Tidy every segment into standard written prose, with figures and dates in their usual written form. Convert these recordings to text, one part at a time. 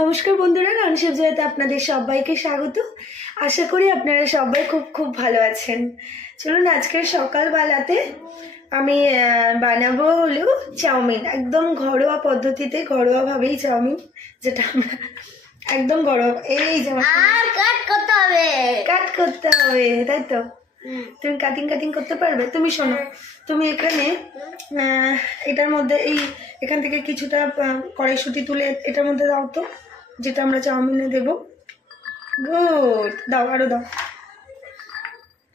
নমস্কার বন্ধুরা, রানশেপ জয়াতে আপনাদের সবাইকে স্বাগত। আশা করি আপনারা সবাই খুব খুব ভালো আছেন। চলুন আজকের সকালবেলাতে আমি বানাবো হলো চাউমিন। একদম ঘরোয়া পদ্ধতিতে, ঘরোয়াভাবেই চাউমিন, যেটা আমরা একদম ঘরোয়া। এই যে কাট করতে হবে, তাই তো? তুমি কাটিং করতে পারবে? তুমি শোনো, তুমি এখানে এটার মধ্যে এখান থেকে কিছুটা কড়াইশুঁটি তুলে এটার মধ্যে দাও তো, যেটা আমরা চাউমিনে দেবো। গুড, দাও, আরো দাও।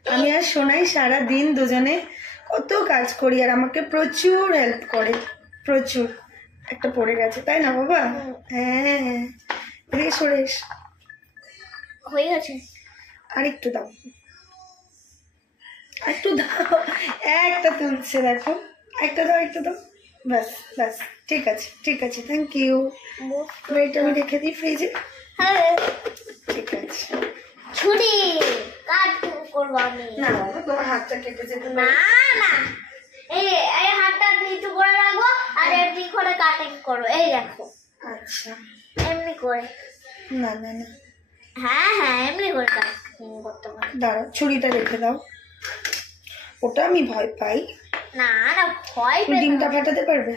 আমি আর সোনাই সারা দিন দুজনে কত কাজ করি, আর আমাকে প্রচুর হেল্প করে, প্রচুর। একটা পড়ে গেছে, তাই না বাবা? হ্যাঁ, এদিকে সরে এস। হয়ে গেছে, আর একটু দাও, একটু দাও। একটা তুলছে, দেখো, একটা দাও। ব্যাস ব্যাস, ঠিক আছে, থ্যাংক ইউ। ওয়েট, আমি রেখে দিই ফ্রিজে। হ্যাঁ, ঠিক আছে। ছুরি কাট করবো আমি। না বাবা, তোমার হাতটা কেটে যেতে না না, এই হাতটা নিচু করে রাখবো আর এমনি করে কাটিং করো। এই দেখো, আচ্ছা, এমনি করে। না, হ্যাঁ, এমনি করে কাটিং করতে পারো। দাঁড়াও, ছুরিটা রেখে দাও। ওটা আমি ভয় পাই। না, ভয় তুমি ডিমটা ফাটাতে পারবে?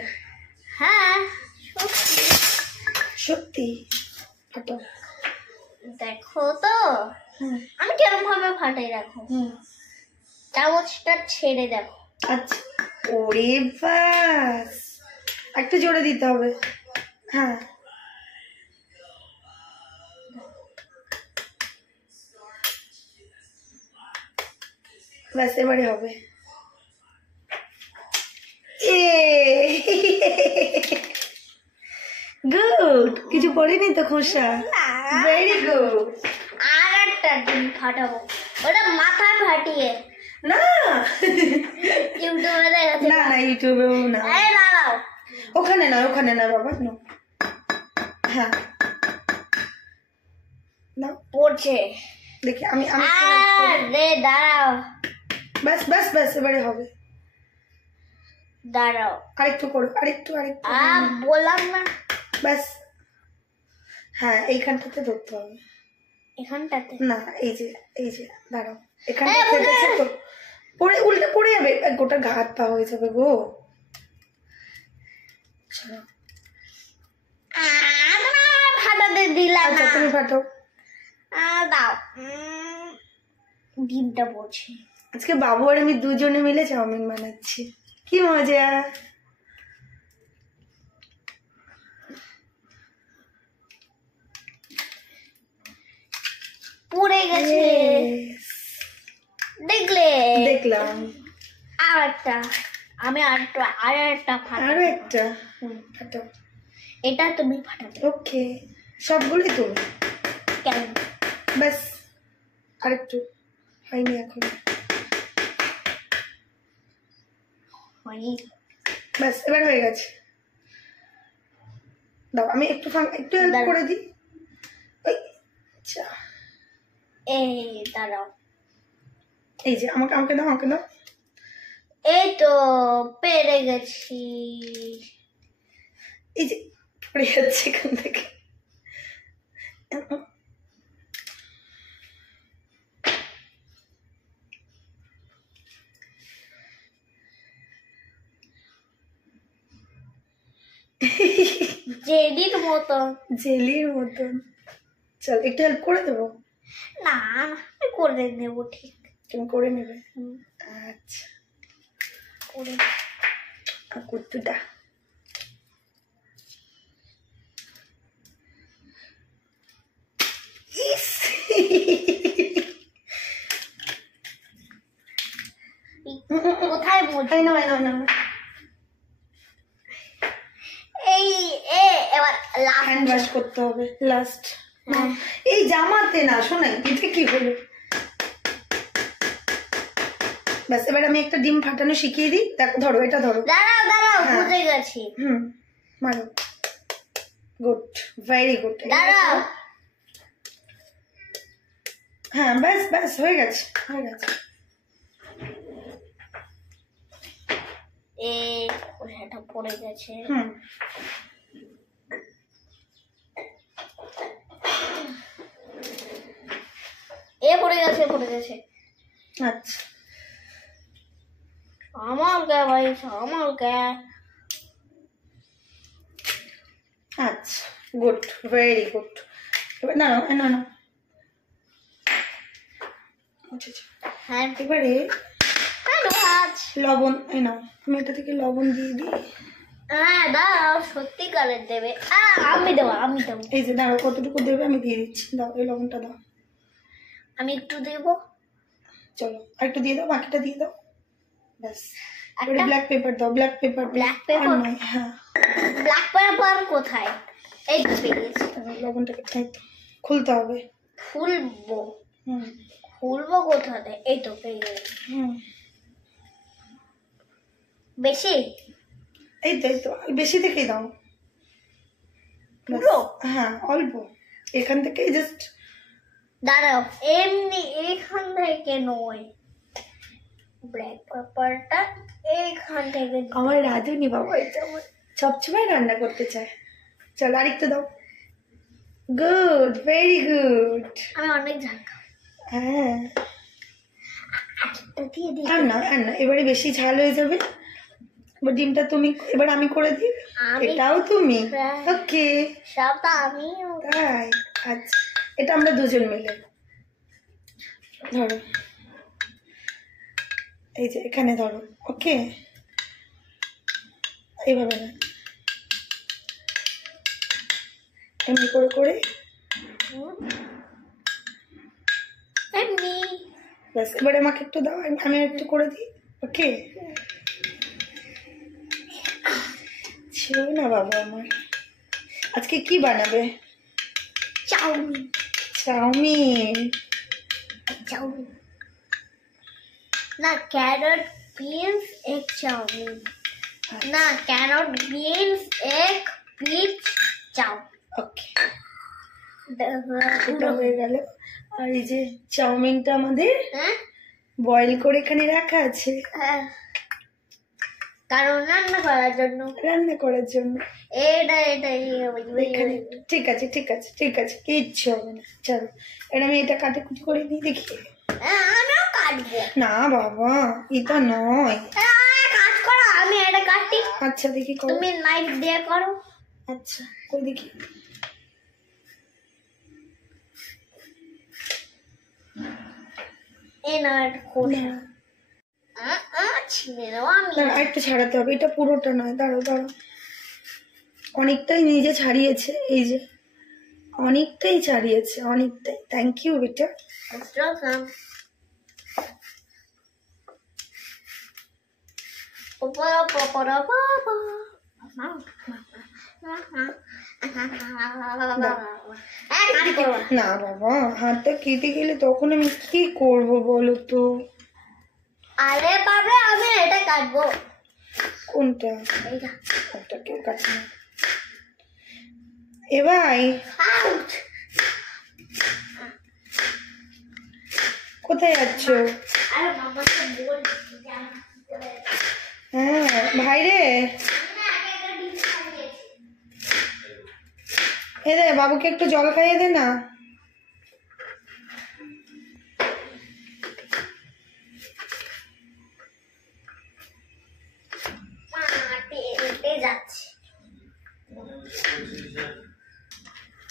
হ্যাঁ, সত্যি? ফাটাও। দেখো তো আমি কেরম ভাবে ফাটাই, রাখো। চামচটা ছেড়ে দেখো। আচ্ছা, ওরে বাস, একটু জোরে দিতে হবে। হ্যাঁ, ব্যাস, এবারে হবে। গুড, কিছু পড়েনি তো খোসা? Very good. আর একটা ডিম ফাটাবো, ওটা মাথা ফাটিয়ে। না, ইউটিউবে দেখাচ্ছে। না ইউটিউবেও না। এই দাঁড়াও, ওখানে না বাবা, নো। হ্যাঁ, না পড়ছে। দেখি, আমি রে দাঁড়াও, ব্যাস, এবারে হবে। দাঁড়াও, আরেকটু করো, আরেকটু। বললাম না, ব্যাস। হ্যাঁ, এইখানটাতে ধরতে হবে। এখানটাতে না, এই যে দাঁড়াও, এখানটাতে তো পড়ে, উল্টে পড়ে যাবে, গোটা ঘাত পা হয়ে যাবে গো। চলো, ফাটাতে দিলাম। আচ্ছা, তুমি ফাটো। দাও, ডিমটা পড়ছে। আজকে বাবু আর আমি দুজনে মিলে চাউমিন বানাচ্ছি, কি মজা। পড়ে গেছে, দেখলাম। আর একটা, আমি আর একটা ফাটাবো। আরো একটা ফাটো। এটা তুমি ফাটাবে। ওকে, সবগুলোই তুমি। কেন? ব্যাস, আরেকটু হয়নি এখন। ব্যাস, এবার হয়ে গেছে। দাও, আমি একটু হেল্প করে দিই। আচ্ছা, এই দাঁড়াও, এই যে আমাকে দাও। এই তো পেরে গেছি। এই যে পড়ে যাচ্ছে এখান থেকে। জেলির মতন। চল, একটু হেল্প করে দেবো। না, আমি করে নেবো। ঠিক, তুমি করে নেবে? আচ্ছা, করে কুর্তুটা। কোথায় বলছি? না, এবার হ্যান্ড ওয়াশ করতে হবে লাস্ট। এই জামাতে না, শোনাই, এতে কি হলো? ব্যাস, এবার আমি একটা ডিম ফাটানো শিখিয়ে দিই। ধরো, এটা ধরো। দাঁড়াও, বুঝে গেছি। মারো। Good, very good. দাঁড়াও। হ্যাঁ, ব্যাস, হয়ে গেছে। এটা পড়ে গেছে। পড়ে গেছে। আচ্ছা আমার কে ভাই, আমার কে। আচ্ছা, গুড, ভেরি গুড। এবার না না না, আচ্ছা আচ্ছা, হ্যাঁ এবারে আজ লবণ, এই নাও, আমি এটা থেকে লবণ দিয়ে দিই। হ্যাঁ দাও, সত্যিকারের দেবে। আমি দেবো, আমি দেবো। এই যে দাঁড়াও, কতটুকু দেবে আমি দিয়ে দিচ্ছি, দাও এই লবণটা দাও। আমি একটু দেবো। চলো আর একটু দিয়ে দাও, বাকিটা দিয়ে দাও, ব্যাস। এবারে একটা ব্ল্যাক পেপার দাও, ব্ল্যাক পেপার। Black pepper? হ্যাঁ, ব্ল্যাক পেপার কোথায়? এই তো পেয়ে গেছি। লবণটাকে এই তো খুলতে হবে। খুলবো? হুম খুলবো কোথাতে? এই তো পেয়ে গেছি। হুম, বেশি? এই তো এই তো, বেশি থেকেই দাও। ব্যাস। পুরো? হ্যাঁ অল্প, এখান থেকে জাস্ট। দাঁড়াও, এমনি এইখান থেকে নয়, ব্ল্যাক পেপারটা এইখান থেকে। আমার রাঁধুনি বাবা, এটা আমার সবসময় রান্না করতে চায়। চলো আরেকটু দাও। Good, very good. আমি অনেক ঝাল খাই। হ্যাঁ, আরেকটা দিয়ে দিই। আর না আর না, এবারে বেশি ঝাল হয়ে যাবে। এবার ডিমটা তুমি, এবার আমি করে দিই। আমি? এটাও তুমি? হ্যাঁ। ওকে, সবটা আমি। তাই? আচ্ছা, এটা আমরা দুজন মিলে। ধরো, এই যে এখানে ধরো, ওকে, এইভাবে না, এমনি করে করে, এমনি। ব্যাস। এবারে আমাকে একটু দাও, আমি একটু করে দিই, ওকে। ছিল না বাবা আমার। আজকে কি বানাবে? চাউমিন। চাউমিন? চাউমিন না, ক্যারট বিনস এগ চাউমিন। না, ক্যারট বিনস এগ পিচ চাউ। ওকে, এটা হয়ে গেল। আর এই যে চাউমিনটা আমাদের হ্যাঁ বয়েল করে এখানে রাখা আছে, হ্যাঁ, কারণ রান্না করার জন্য। রান্না করার জন্য। এটা এটা এখানে ঠিক আছে ঠিক আছে ঠিক আছে, কিচ্ছু হবে না। চলো, এবার আমি এটা কাটাকুটি করে নিই, দেখি। আমিও কাটবো। না বাবা, এটা নয়। কাজ করো, আমি এটা কাটি। আচ্ছা দেখি করো। তুমি নাইফ দিয়ে করো। আচ্ছা কই দেখি। এই না একটা খোসা ছিঁড়ে দেবো আমি। দাঁড়া, আরেকটু ছাড়াতে হবে, এটা পুরোটা নয়। দাঁড়াও দাঁড়াও, অনেকটাই নিজে ছাড়িয়েছে, এই যে অনেকটাই ছাড়িয়েছে, অনেকটাই। থ্যাংক ইউ বেটা। না বাবা, হাতটা কেটে গেলে তখন আমি কি করব বলো তো? আরে বাবা, আমি এটা কাটবো। কোনটা? এইটা। একটা কেউ কাটে না। এ ভাই, আউট। কোথায় যাচ্ছ? আরে বাবাকে বল। হ্যাঁ ভাই রে, এ দে বাবুকে একটু জল খাইয়ে দে না। যাচ্ছে,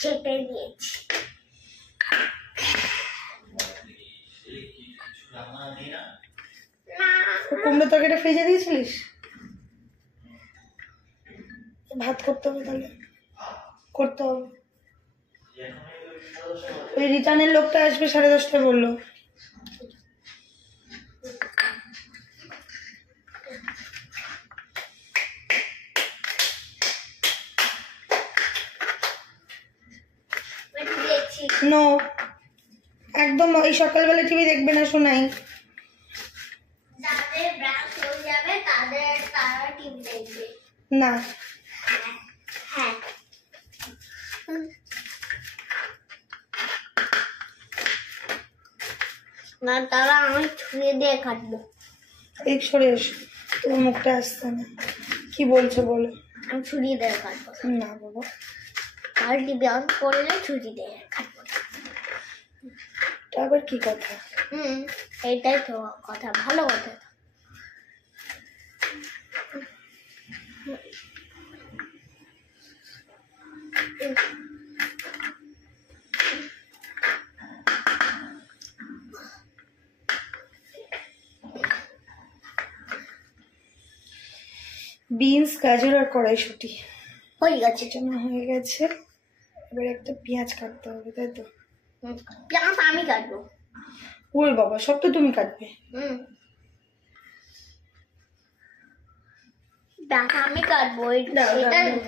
চেপে দিয়েছি। কুমড়ো তরকারিটা ফ্রিজে দিয়েছিলিস? ভাত করতে হবে, তাহলে করতে হবে। ওই রিটার্নের লোকটা আসবে 10:30টায় বললো। নো, একদম ওই সকালবেলা টিভি দেখবে না শোনাই। যাদের ব্রাশ হয়ে যাবে তারা টিভি দেখবে না। হ্যাঁ, না তারা আমি ছুঁয়ে দিয়ে কাটবো। এই সরে এসো, তোমার মুখটা আসছে না। কি বলছো বলো? আমি ছুরি দিয়ে কাটবো। না বাবা, আর টিভি অন করলে ছুরি দিয়ে কাটবো। ওটা আবার কি কথা? এইটাই তো কথা, ভালো কথা। বিনস, গাজর আর কড়াইশুঁটি হয়ে গেছে। জমা হয়ে গেছে। এবার একটা পেঁয়াজ কাটতে হবে, তাই তো? পেঁয়াজ আমি কাটবো। ওরে বাবা, সব তো তুমি কাটবে। আমি কাটবো এটা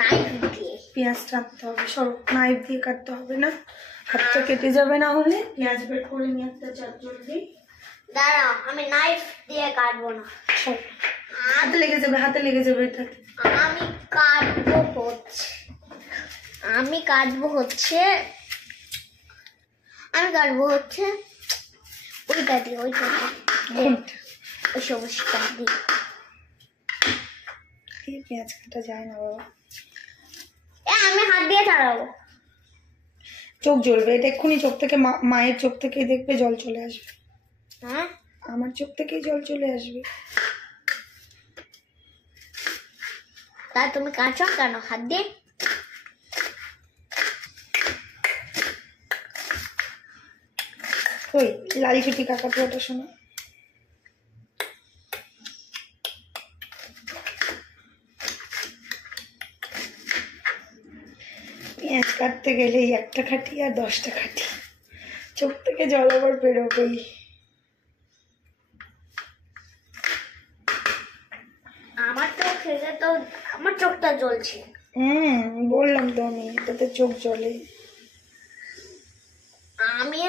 নাইফ দিয়ে। পেঁয়াজ কাটতে হবে, সব নাইফ দিয়ে কাটতে হবে না, হাতটা কেটে যাবে না হলে। পেঁয়াজ বের করে নিয়ে একটা চার জলদি। দাঁড়াও, আমি নাইফ দিয়ে কাটবো না, সব হাতে লেগে যাবে, হাতে লেগে যাবে এটাতে। আমি কাটবো হচ্ছে ওইটা দিয়ে, ওই সবুজটা দিয়ে। পেঁয়াজ কাটা যায় না বাবা, আমি হাত দিয়ে ছাড়াবো। চোখ জ্বলবে এটা এক্ষুনি। চোখ থেকে মায়ের চোখ থেকেই দেখবে জল চলে আসবে। হ্যাঁ, আমার চোখ থেকেই জল চলে আসবে। তা তুমি কাটছো কেন হাত দিয়ে? ওই লাল ছুটি কাকাতে ওটা শোনো। পেঁয়াজ কাটতে গেলেই একটা খাটি আর 10টা খাটি, চোখ থেকে জল আবার বেরোবেই। আমার চোখটা জ্বলছে। বললাম তো আমি, এটাতে চোখ জ্বলে। আমি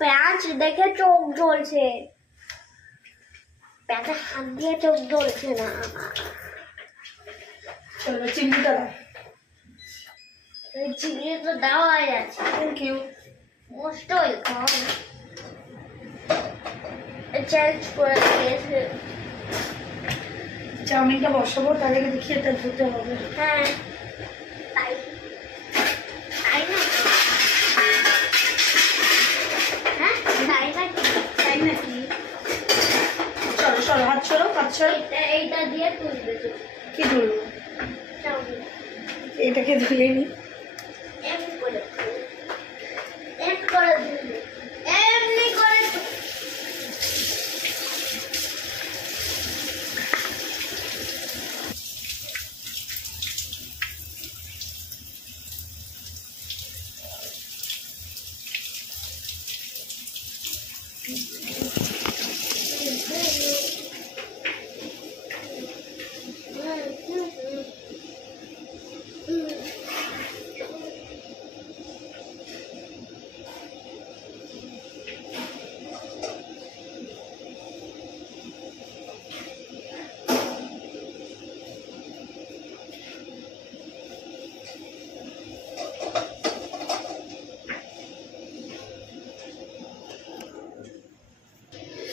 পেঁয়াজ দেখে চোখ জ্বলছে, পেঁয়াজে হাত দিয়ে চোখ জ্বলছে না। চলো চিমনিটা দাও। চিংড়ি তো দেওয়া হয়ে যাচ্ছে। Thank you. Most welcome. Change করে দিয়েছে। চাউমিনটা বসাবো, তার আগে দেখি এটা ধুতে হবে। হ্যাঁ, তাই তাই না? হ্যাঁ, তাই নাকি? তাই নাকি? চলো সরো, হাত সরো, হাত সরো। এইটা দিয়ে তুলবে তো। কি ধরবো? চাউমিন এটাকে ধুয়ে নি। এমনি করে ধুলবে, এমনি করে।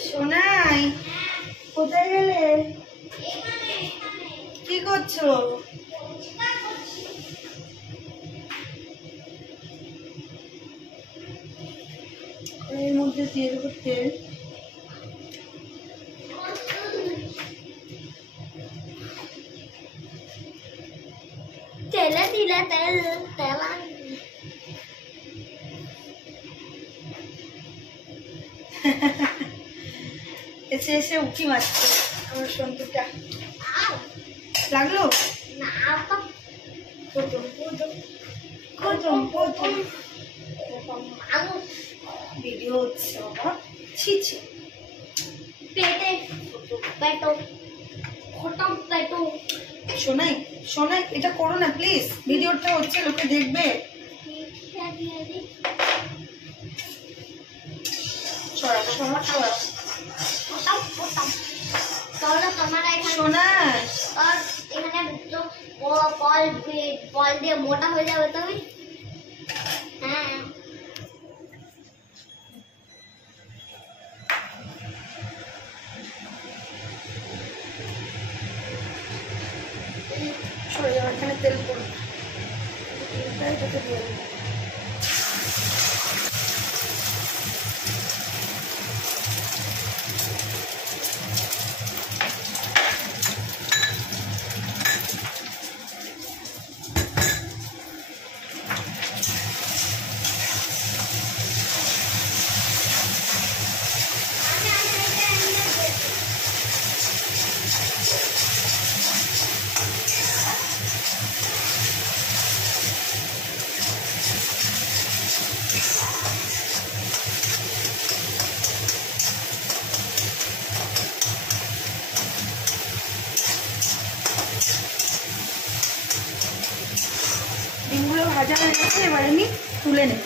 সোনাই, কোথায় গেলে? কি করছো? এর মধ্যে দিয়ে দেবো তেল। তেলে দিলে তেল তেলা। এসে এসে উঁকি মারছে আমার সন্তুটা। লাগলো না তো, প্রথম প্রথম প্রথম প্রথম মানুষ ভিডিও হচ্ছে বাবা। ছি ছি, পেটে পেটো খতম পেটো। সোনাই সোনাই, এটা করো না প্লিজ, ভিডিওটা হচ্ছে, লোকে দেখবে। সরা সরা সরা। সোনাই, এখানে বল দিয়ে মোটা হয়ে যাবে তুমি। হ্যাঁ, সরে যাও, এখানে তেল পড়বে। তেলটা এটাতে দিয়ে দেবো। ভাজা হয়ে গেছে, এবার আমি তুলে নেব।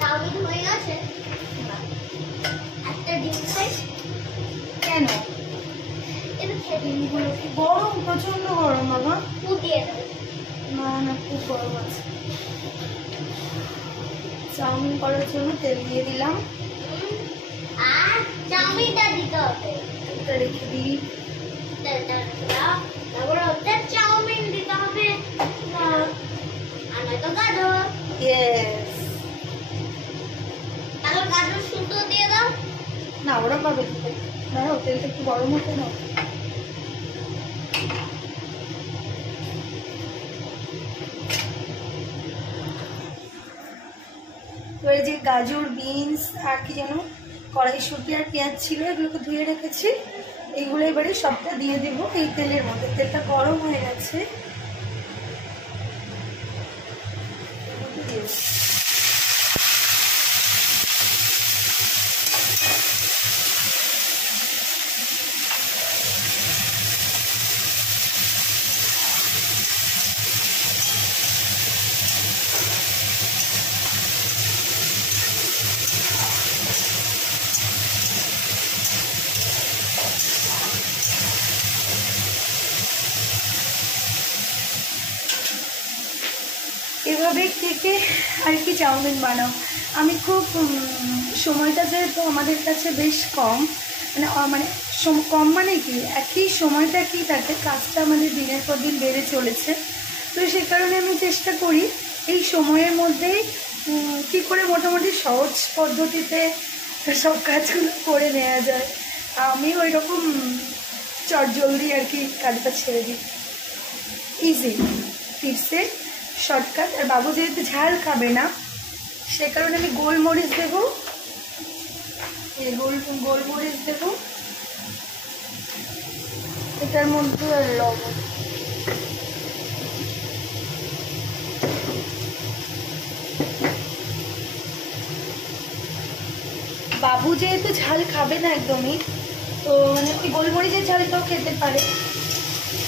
চাউমিন হয়ে গেছে, একটা ডিম খাই। কেন? এবার খেয়ে ডিমগুলো কি গরম? প্রচন্ড গরম বাবা। দিয়ে দেবো। না না, খুব গরম আছে। চাউমিন করার জন্য তেল দিয়ে দিলাম, আর চাউমিনটা দিতে হবে। এটা রেখে দিই। তেলটা দাও, তারপর হচ্ছে চাউমিন দিতে হবে, আর নয়তো গাজর। ইয়েস। তারপর গাজর শুদ্ধ দিয়ে দাও। না, ওরা পাবে কি করে? দাঁড়াও, তেলটা একটু গরম হতে দাও। এবারে যে গাজর, বিনস আর কি যেন কড়াইশুঁটি আর পেঁয়াজ ছিল, এগুলোকে ধুয়ে রেখেছি, এইগুলো এবারে সবটা দিয়ে দেবো এই তেলের মধ্যে। তেলটা গরম হয়ে গেছে, এভাবে কে কে আর কি চাউমিন বানাও? আমি খুব সময়টা যেহেতু আমাদের কাছে বেশ কম, মানে কম মানে কি, একই সময়টা কি থাকে, কাজটা আমাদের দিনের পর দিন বেড়ে চলেছে, তো সে কারণে আমি চেষ্টা করি এই সময়ের মধ্যেই কী করে মোটামুটি সহজ পদ্ধতিতে সব কাজগুলো করে নেওয়া যায়। আমি ওই রকম চটজলদি আর কি কাজটা ছেড়ে দিই, ইজি টিপসে শর্টকাট। আর বাবু যেহেতু ঝাল খাবে না, সে কারণে আমি গোলমরিচ দেবো, গোলমরিচ দেবো এটার মধ্যে, আর লবণ। বাবু যেহেতু ঝাল খাবে না একদমই, তো মানে ওই গোলমরিচের ঝালটাও খেতে পারে,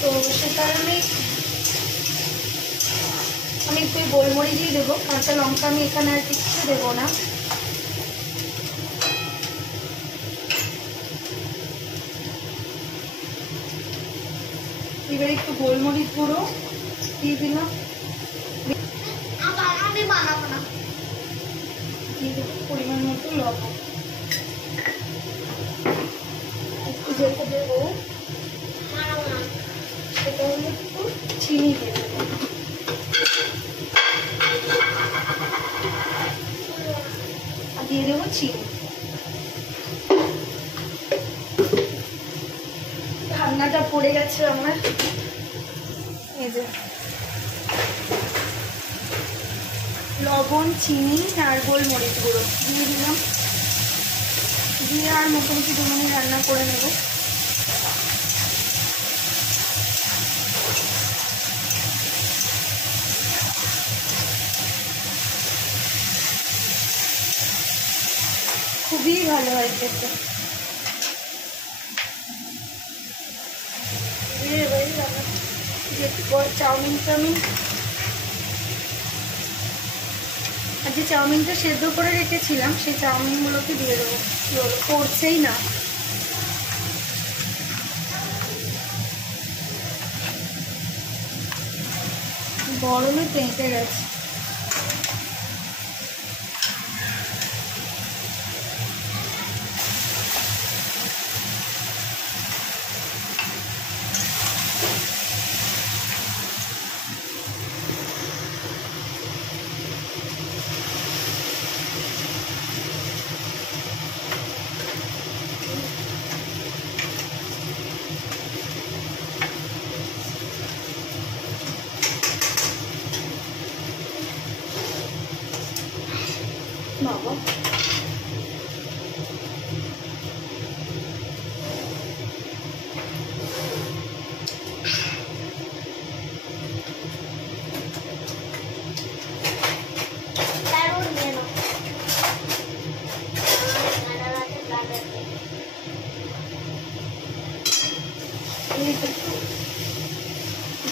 তো সে কারণে আমি একটু গোলমরিচই দেবো। কাঁচা লঙ্কা আমি এখানে আর কিছু দেবো না। এবার একটু গোলমরিচ গুঁড়ো দিয়ে দিলাম, আমি বানাবো না। দিয়ে দেবো পরিমাণ মতো লবণ, একটু যেতে দেবো সেটা হলো একটু চিনি দিয়ে দেবো, আর দিয়ে দেবো চিনি। ঢাকনাটা পড়ে গেছে আমার, এই যে লবণ, চিনি আর গোলমরিচ গুঁড়ো দিয়ে দিলাম, দিয়ে আর মোটামুটি 2 মিনিট রান্না করে নেব। খুবই ভালো হয় খেতে। চাউমিনটা আমি আর যে চাউমিনটা সেদ্ধ করে রেখেছিলাম সেই চাউমিনগুলোকে দিয়ে দেবো, পড়ছেই না। গরমে পেঁচে গেছে। বাবা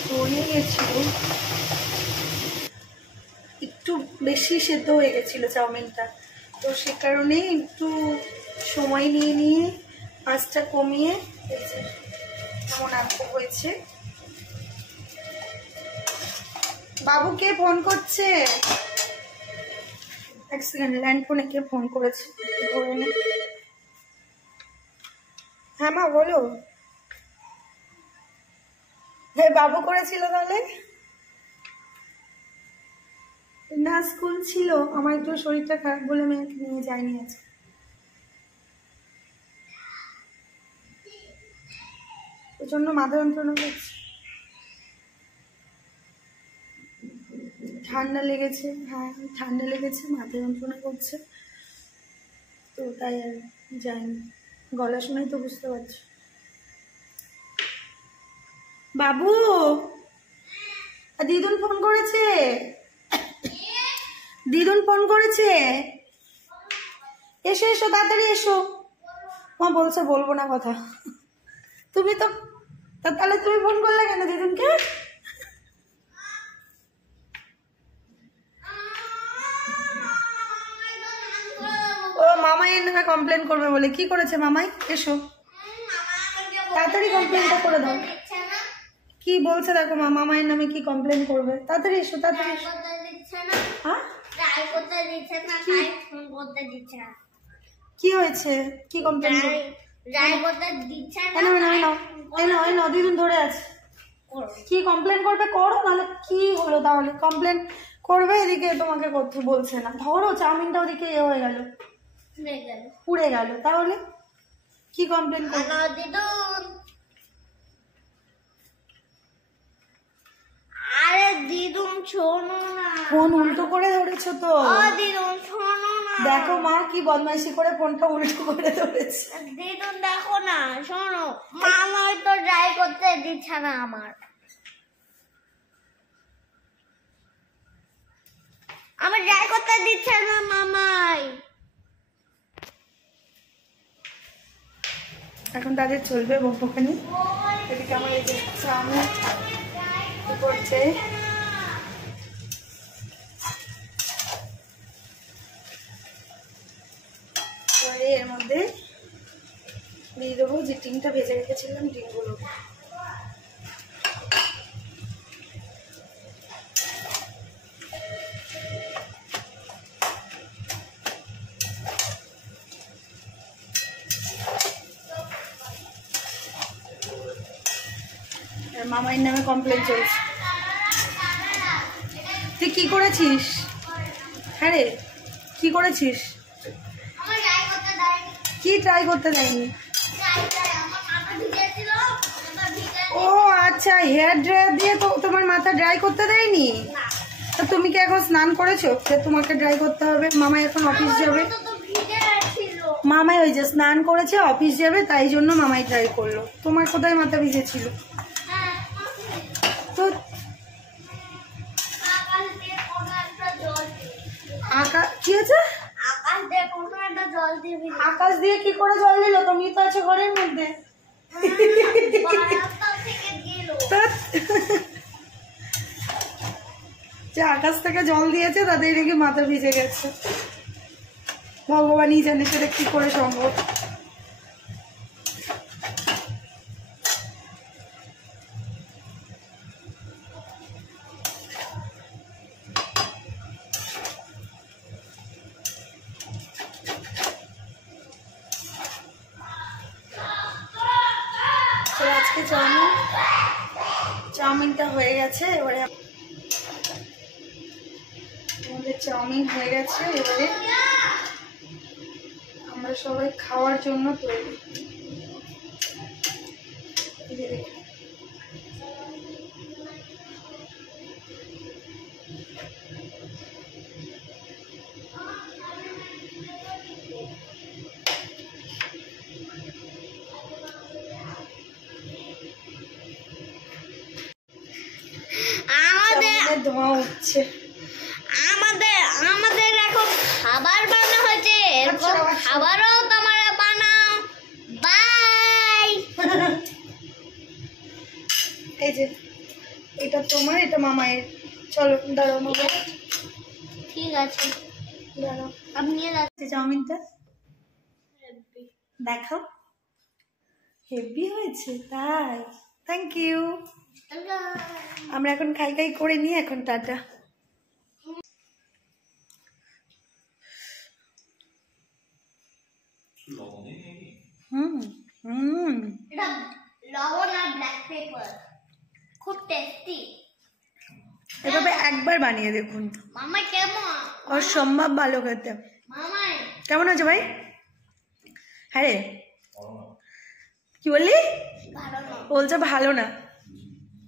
জড়িয়ে গেছিল, একটু বেশি সেদ্ধ হয়ে গেছিল চাউমিনটা, তো সে কারণে একটু সময় নিয়ে নিয়ে আঁচটা কমিয়ে এই যে এমন আঁকো হয়েছে। বাবু কে ফোন করছে? এক সেকেন্ড, ল্যান্ড ফোনে কে ফোন করেছে ধরে নি। হ্যাঁ মা বলো। হ্যাঁ বাবু করেছিল তাহলে? না স্কুল ছিল, আমার একটু শরীরটা খারাপ বলে মেয়েকে নিয়ে যায়নি আজকে। প্রচন্ড মাথা যন্ত্রণা করছে, ঠান্ডা লেগেছে। হ্যাঁ ঠান্ডা লেগেছে, মাথা যন্ত্রণা করছে, তো তাই আর যায়নি। গলা শুনেই তো বুঝতে পারছি। বাবু দিদুন ফোন করেছে, দিদুন ফোন করেছে, এসো এসো তাড়াতাড়ি এসো। মা বলছে বলবো না কথা। তুমি তো তাহলে তুমি ফোন করলে কেন দিদুনকে? ও মামাইয়ের নামে কমপ্লেন করবে বলে। কি করেছে মামাই? এসো তাড়াতাড়ি কমপ্লেনটা করে দাও। কি বলছে দেখো মা, মামাইয়ের নামে কি কমপ্লেন করবে। তাড়াতাড়ি এসো, তাড়াতাড়ি এসো। হ্যাঁ কি হয়েছে? কি কমপ্লেন দিদুন ধরে আছে। কি কমপ্লেন করবে করো, নাহলে কি হলো তাহলে? কমপ্লেন করবে, এদিকে তোমাকে করতে বলছে না। ধরো চাউমিনটা ওদিকে এ হয়ে গেল, পুড়ে গেল, তাহলে কি কমপ্লেন করবে? আরে দিদুন শোনো না, ফোন উল্টো করে ধরেছো তো। দিদুন শোনো না, দেখো মা কি বদমাইশি করে ফোনটা উল্টো করে ধরেছে। দিদুন দেখো না, শোনো, মামা তো ট্রাই করতে দিচ্ছে না আমার ট্রাই করতে দিচ্ছে না মামাই। এখন তাদের চলবে বকবকানি। এদিকে আমার এই যে চাউমিন করছে, এর মধ্যে দিয়ে দেবো যে ডিমটা ভেজে রেখেছিলাম, ডিমগুলো। মামাইয়ের নামে কমপ্লেন চলছে। তুই কি করেছিস? হ্যাঁ রে কি করেছিস? কি ট্রাই করতে দেয়নি? ও আচ্ছা, হেয়ার ড্রায়ার দিয়ে তো তোমার মাথা ড্রাই করতে দেয়নি? তো তুমি কি এখন স্নান করেছো যে তোমাকে ড্রাই করতে হবে? মামাই এখন অফিস যাবে, মামাই ওই যে স্নান করেছে অফিস যাবে, তাই জন্য মামাই ড্রাই করলো। তোমার কোথায় মাথা ভিজেছিল? তো কি হয়েছে? আকাশ দিয়ে কি করে জল দিল? তুমি তো আছো ঘরের মধ্যে। যে আকাশ থেকে জল দিয়েছে তাদের নাকি মাথা ভিজে গেছে। ভগবানই জানে সেটা কি করে সম্ভব। আজকে চাউমিনটা হয়ে গেছে। এবারে আমাদের চাউমিন হয়ে গেছে, এবারে আমরা সবাই খাওয়ার জন্য তৈরি। ধোঁয়া উঠছে। আমাদের আমাদের এখন খাবার বানানো হয়েছে, এরকম খাবারও তোমরা বানাও। বাই। এই যে এটা তোমার, এটা মামায়ের। চলো দাঁড়াও মামা, ঠিক আছে, দাঁড়াও। আপনি নিয়ে যাচ্ছেন। চাউমিনটা দেখো, হেভি হয়েছে তাই? Thank you. আমরা এখন খাই খাই করে নিই, এখন টাটা। হুম হুম, এটা লবণ আর ব্ল্যাক পেপার, খুব টেস্টি। এভাবে একবার বানিয়ে দেখুন, মামা কেমন? অসম্ভব ভালো খেতে। মামাই কেমন আছে ভাই? হ্যাঁ রে, কি বললি? ভালো না। বলছে ভালো না।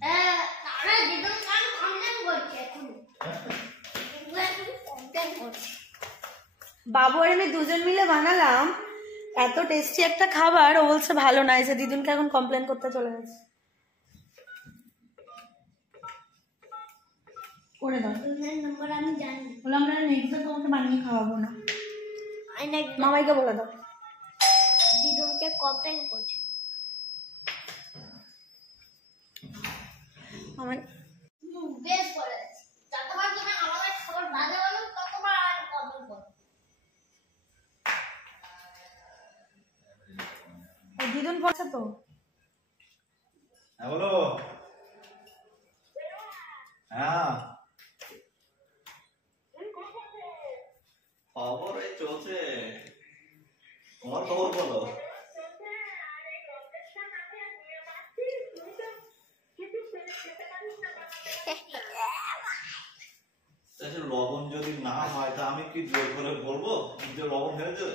তারা দিদুন কান কমপ্লেন করছে এখন। কমপ্লেন করছে। বাবু আর আমি দুজন মিলে বানালাম এত টেস্টি একটা খাবার, ও বলছে ভালো না, এসে দিদুনকে এখন কমপ্লেন করতে চলে গেছে। করে দাও। দিদুনের নাম্বার আমি জানি। বললাম আমরা নেক্সট ডে তোমাকে বানিয়ে খাওয়াবো না। আইনা মামাইকে বলে দাও। দিদুনকে কমপ্লেন করছে। মামাই বেশ করেছে। যতবার তুমি আমাদের খাবার ভালো বলো ততবার আমি কমপ্লেন করব। দিদুন পড়ছে তো। হ্যাঁ বলো। হ্যাঁ খবর এই চলছে, তোমার খবর বলো। লবণ যদি না হয় তা আমি কি জোর করে বলবো যে লবণ হয়েছে?